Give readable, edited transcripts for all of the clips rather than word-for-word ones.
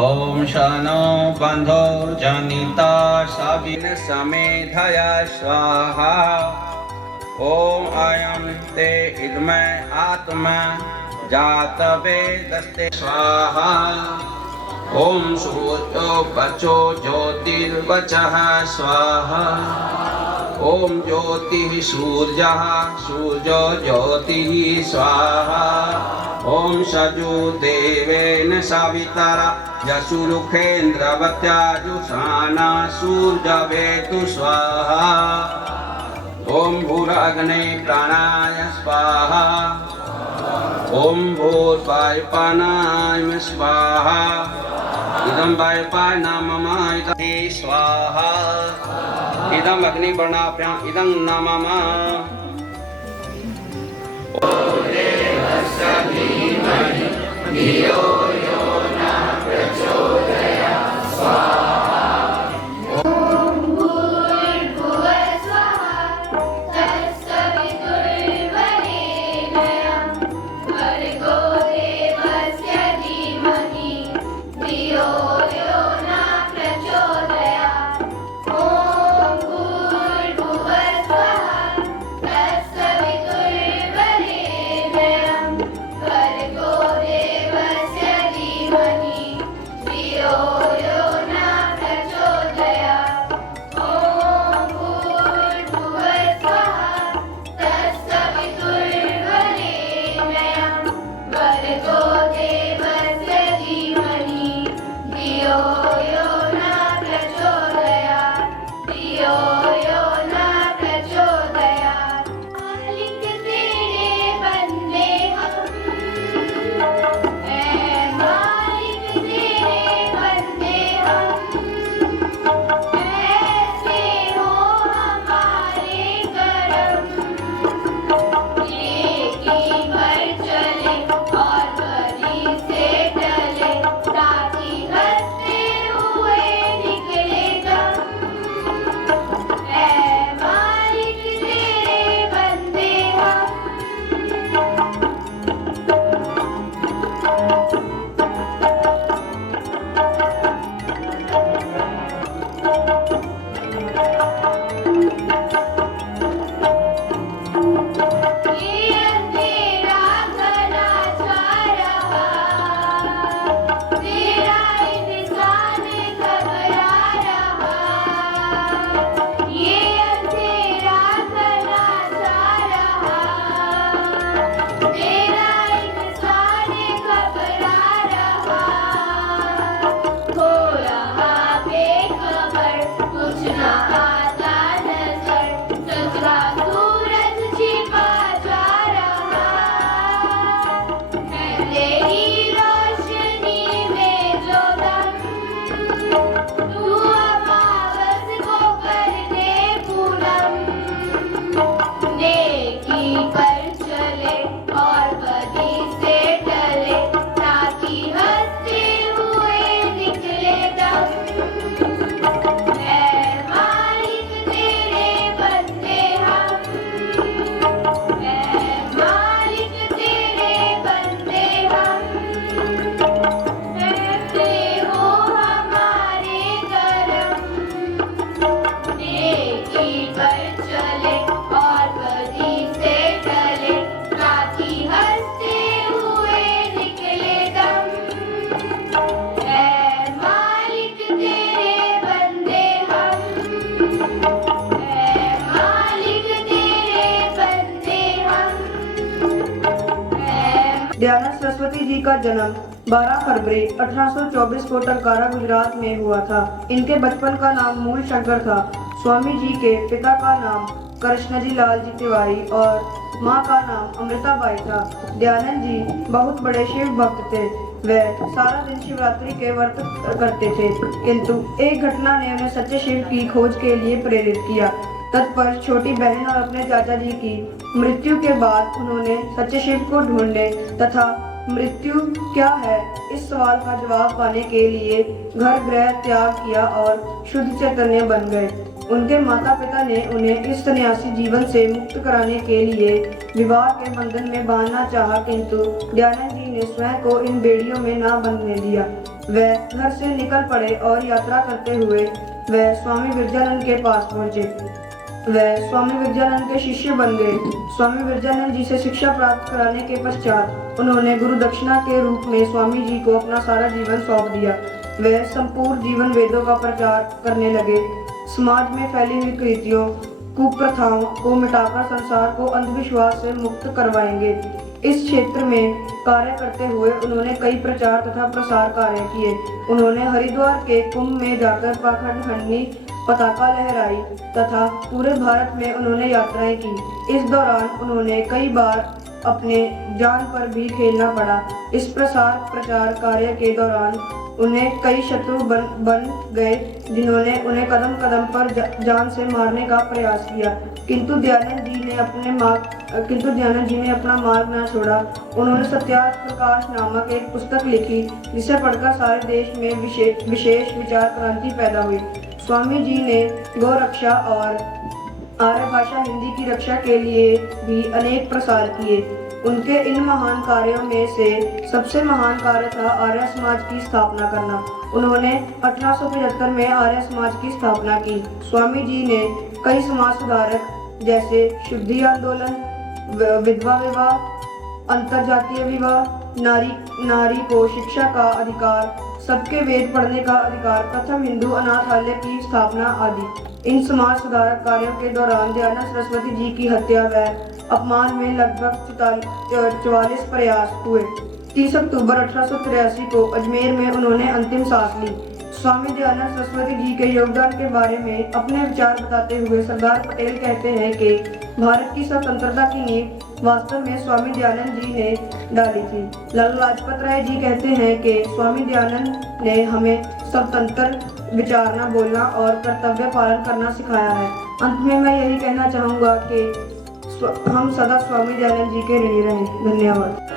ओम शनो बंधो जनिता सविन समेधया स्वाहा। ओम अयं ते इदमे आत्मा जातवेदस्ते स्वाहा। ओम सूर्यो वचो ज्योतिर्वचः स्वाहा। ओम ज्योतिः सूर्यः सूर्यो ज्योतिः स्वाहा। ओम सजु देवेन सवितरा यशुरुखेन्द्रवत्याजुषाणा सूर्यवेतु स्वाहा। ओम भूरग्ने प्राणाय स्वाहा। ओम भूर्वायुपानाय स्वाहा। इदं वायुपानाममाय स्वाहा। इदं अग्निवर्णाभ्याम् इदं नमः। धियो यो न प्रचोदयात् स्वाहा। ॐ भूर्भुवः स्वः तत्सवितुर्वरेण्यं भर्गो देवस्य धीमहि धियो यो न प्रचोदयात्। ॐ भूर्भुवः स्वः तत्सवितुर्वरेण्यं भर्गो देवस्य धीमहि धियो यो न प्रचोदयात्। ॐ भूर्भुवः स्वः तत्सवितुर्वरेण्यं भर्गो देवस्य धीमहि धियो यो न प्रचोदयात्। धियो यो न प्रचोदयात्। मालिक तेरे बंदे हम, ऐ मालिक तेरे बंदे हम, ऐसे हो हमारे करम। नेकी पर चले और बदी से टले, ताकि हंसते हुए निकले दम। ऐ मालिक तेरे बंदे हम। ये अंधेरा घना छा रहा, तेरा इंसान घबरा रहा। ये अंधेरा घना छा रहा, तेरा इंसान घबरा रहा। हो रहा बेखबर कुछ न आता नजर, सजरा सूरज छिपा जा रहा है। तेरी रोशनी में जो दम, तू अमावस को कर दे पूनम। नेकी पर चले और बदी से टले, ताकि हंसते हुए निकले दम। ऐ मालिक तेरे बंदे हम, ऐ मालिक तेरे बंदे हम, ऐसे हो हमारे करम। नेकी पर चले और बदी से टले, ताकि हंसते हुए निकले दम। ऐ मालिक तेरे बंदे हम, ऐ मालिक तेरे बंदे हम, ऐ दयानंद सरस्वती जी का जन्म 12 फरवरी 1824 को टंकारा गुजरात में हुआ था। इनके बचपन का नाम मूल शंकर था। स्वामी जी के पिता का नाम कृष्णजी लाल जी तिवारी और माँ का नाम अमृताबाई था। दयानंद जी बहुत बड़े शिव भक्त थे। वे सारा दिन शिवरात्रि के व्रत करते थे, किंतु एक घटना ने उन्हें सच्चे शिव की खोज के लिए प्रेरित किया। तत्पर छोटी बहन और अपने चाचा जी की मृत्यु के बाद उन्होंने सच्चे शिव को ढूंढने तथा मृत्यु क्या है इस सवाल का जवाब पाने के लिए घर गृह त्याग किया और शुद्ध चैतन्य बन गए। उनके माता पिता ने उन्हें इस सन्यासी जीवन से मुक्त कराने के लिए विवाह के बंधन में बांधना चाहा, किंतु दयानंद जी ने स्वयं को इन बेड़ियों में न बंधने दिया। वह घर से निकल पड़े और यात्रा करते हुए वह स्वामी विरजानंद के पास पहुंचे। वह स्वामी विरजानंद के शिष्य बन गए। स्वामी विरजानंद जी से शिक्षा प्राप्त कराने के पश्चात उन्होंने गुरु दक्षिणा के रूप में स्वामी जी को अपना सारा जीवन सौंप दिया। वह संपूर्ण जीवन वेदों का प्रचार करने लगे। समाज में फैली हुई कुरीतियों कुप्रथाओं को मिटाकर संसार को अंधविश्वास से मुक्त करवाएंगे। इस क्षेत्र में कार्य करते हुए उन्होंने कई प्रचार तथा प्रसार कार्य किए। उन्होंने हरिद्वार के कुंभ में जाकर पाखंड खंडनी पताका लहराई तथा पूरे भारत में उन्होंने यात्राएं की। इस दौरान उन्होंने कई बार अपने जान पर भी खेलना पड़ा। इस प्रचार कार्य के दौरान उन्हें कई शत्रु बन गए जिन्होंने उन्हें कदम कदम पर जान से मारने का प्रयास किया, किंतु दयानंद जी ने अपना मार्ग न छोड़ा। उन्होंने सत्यार्थ प्रकाश नामक एक पुस्तक लिखी जिसे पढ़कर सारे देश में विशेष विचार क्रांति पैदा हुई। स्वामी जी ने गौ रक्षा और आर्य भाषा हिंदी की रक्षा के लिए भी अनेक प्रसार किए। उनके इन महान कार्यों में से सबसे महान कार्य था आर्य समाज की स्थापना करना। उन्होंने 1875 में आर्य समाज की स्थापना की। स्वामी जी ने कई समाज सुधारक जैसे शुद्धि आंदोलन, विधवा विवाह, अंतरजातीय विवाह, नारी को शिक्षा का अधिकार, सबके वेद पढ़ने का अधिकार, प्रथम हिंदू अनाथालय की स्थापना आदि। इन समाज सुधारक कार्यों के दौरान दयानंद सरस्वती जी की हत्या व अपमान में लगभग 44 प्रयास हुए। 30 अक्टूबर 1883 को अजमेर में उन्होंने अंतिम सांस ली। स्वामी दयानंद सरस्वती जी के योगदान के बारे में अपने विचार बताते हुए सरदार पटेल कहते हैं कि भारत की स्वतंत्रता की नींव वास्तव में स्वामी दयानंद जी ने डाली थी। लाला लाजपत राय जी कहते हैं कि स्वामी दयानंद ने हमें स्वतंत्र विचारना, बोलना और कर्तव्य पालन करना सिखाया है। अंत में मैं यही कहना चाहूँगा कि हम सदा स्वामी दयानंद जी के ऋणी रहें। धन्यवाद।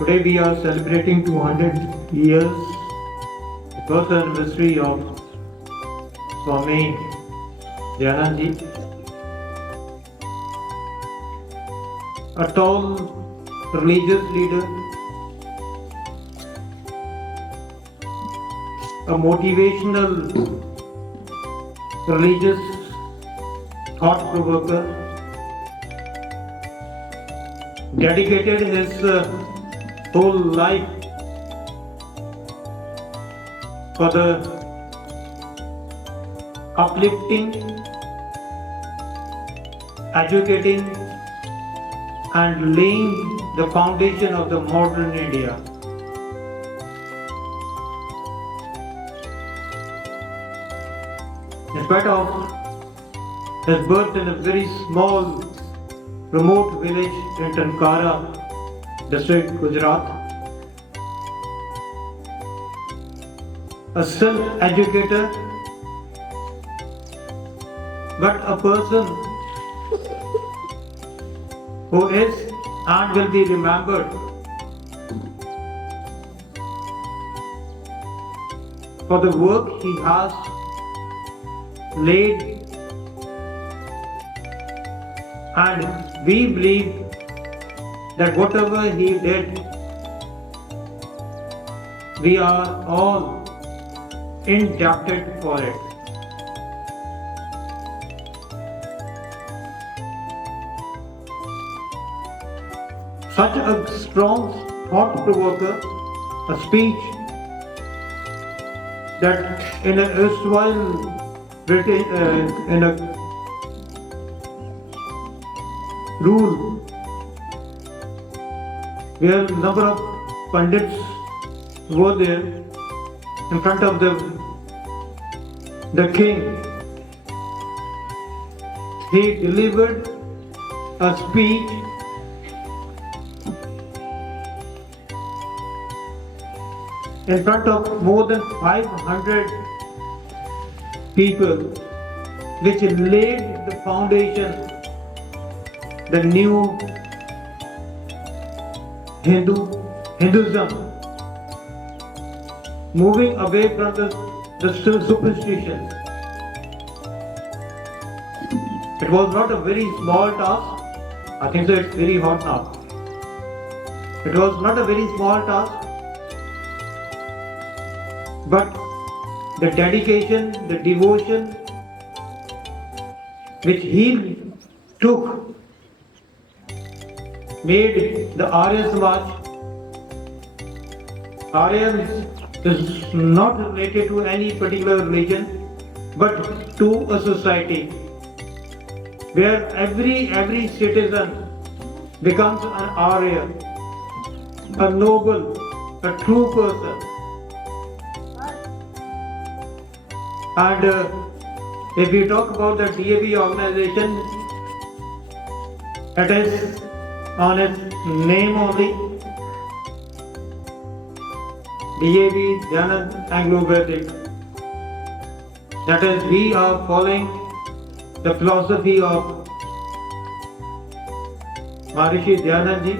Today we are celebrating 200 years birth anniversary of Swami Dayanand Ji, a tall religious leader, a motivational religious thought provoker, dedicated his whole life for the uplifting, educating and laying the foundation of the modern India. In spite of his birth in a very small, remote village in Tankara district, Gujarat, a self-educator, but a person who is and will be remembered for the work he has laid, and we believe that whatever he did, we are all indebted for it. Such a strong thought provoker, a speech that in a erstwhile British in a rule where number of pundits were there in front of the king, he delivered a speech in front of more than 500 people, which laid the foundation, the new Hinduism, moving away from the superstitions. It was not a very small task. I think so it's very hot now. It was not a very small task, but the dedication, the devotion which he took made the Arya Samaj. Arya is not related to any particular religion, but to a society where every citizen becomes an Arya, a noble, a true person. And if we talk about the DAV organization, it is on its name only, DAV Dhyanand Anglo-Vedic. That is, we are following the philosophy of Maharishi Dhyanand Ji,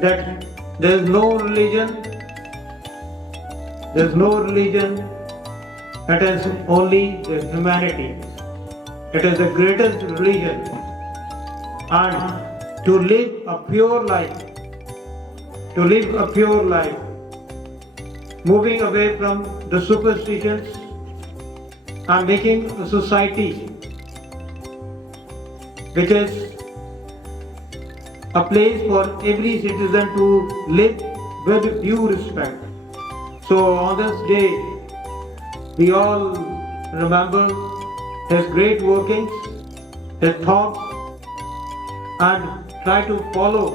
that there is no religion, it is only the humanity. It is the greatest religion. And to live a pure life, moving away from the superstitions and making a society which is a place for every citizen to live with due respect. So on this day, we all remember his great workings, his thoughts, and try to follow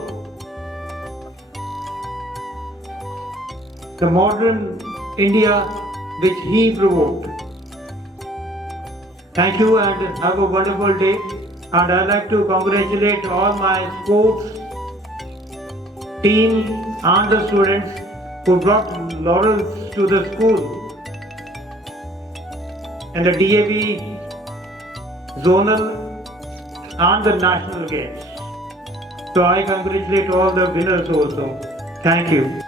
the modern India which he provoked. Thank you and have a wonderful day. And I'd like to congratulate all my sports team and the students who brought laurels to the school in the DAV zonal and the national games. So I congratulate all the winners also. Thank you.